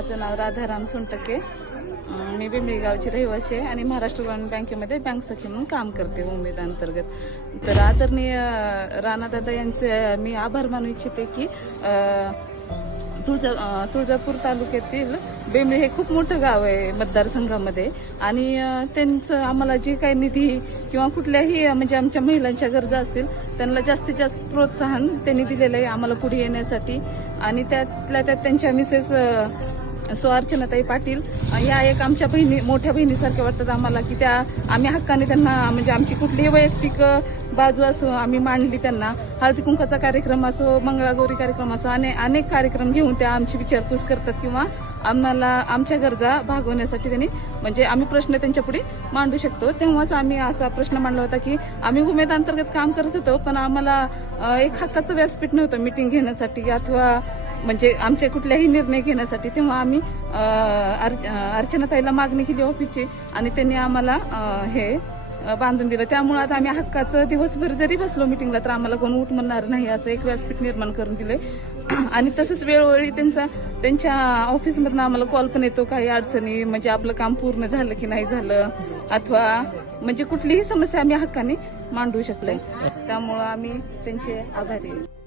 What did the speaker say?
माझं नाव राधाराम सोनटके. मी बिंबळी गावची रहिवासी आहे आणि महाराष्ट्र ग्रामीण बँकेमध्ये बँक सखी म्हणून काम करते उमेद अंतर्गत. तर आदरणीय राणादादा यांचे मी आभार मानू इच्छिते की तुळजापूर तालुक्यातील बेंबळी हे खूप मोठं गाव आहे मतदारसंघामध्ये आणि त्यांचं आम्हाला जे काही निधी किंवा कुठल्याही म्हणजे आमच्या महिलांच्या गरजा असतील त्यांना जास्तीत जास्त प्रोत्साहन त्यांनी दिलेलं आहे आम्हाला पुढे येण्यासाठी. आणि त्यातल्या त्यात त्यांच्या मिसेस अर्चनाताई पाटील या एक आमच्या मोठ्या बहिणीसारख्या वाटतात आम्हाला की त्या आम्ही हक्काने त्यांना म्हणजे आमची कुठलीही वैयक्तिक बाजू असो आम्ही मांडली. त्यांना हळदी कुंकाचा कार्यक्रम असो मंगळागौरी कार्यक्रम असो अनेक कार्यक्रम घेऊन त्या आमची विचारपूस करतात किंवा आम्हाला आमच्या गरजा भागवण्यासाठी त्यांनी म्हणजे आम्ही प्रश्न त्यांच्या पुढे मांडू शकतो. तेव्हाच आम्ही असा प्रश्न मांडला होता की आम्ही उमेद अंतर्गत काम करत होतो पण आम्हाला एक हक्काचं व्यासपीठ नव्हतं मीटिंग घेण्यासाठी अथवा म्हणजे आमचे कुठल्याही निर्णय घेण्यासाठी. तेव्हा आम्ही अर्चनाताईला मागणी केली ऑफिसची आणि त्यांनी आम्हाला हे बांधून दिलं. त्यामुळे आता आम्ही हक्काचं दिवसभर जरी बसलो मिटिंगला तर आम्हाला कोण उठ म्हणणार नाही असं एक व्यासपीठ निर्माण करून दिलंय. आणि तसंच वेळोवेळी त्यांच्या ऑफिसमधनं आम्हाला कॉल पण येतो काही अडचणी म्हणजे आपलं काम पूर्ण झालं की नाही झालं अथवा म्हणजे कुठलीही समस्या आम्ही हक्काने मांडू शकलोय. त्यामुळं आम्ही त्यांचे आभारी आहे.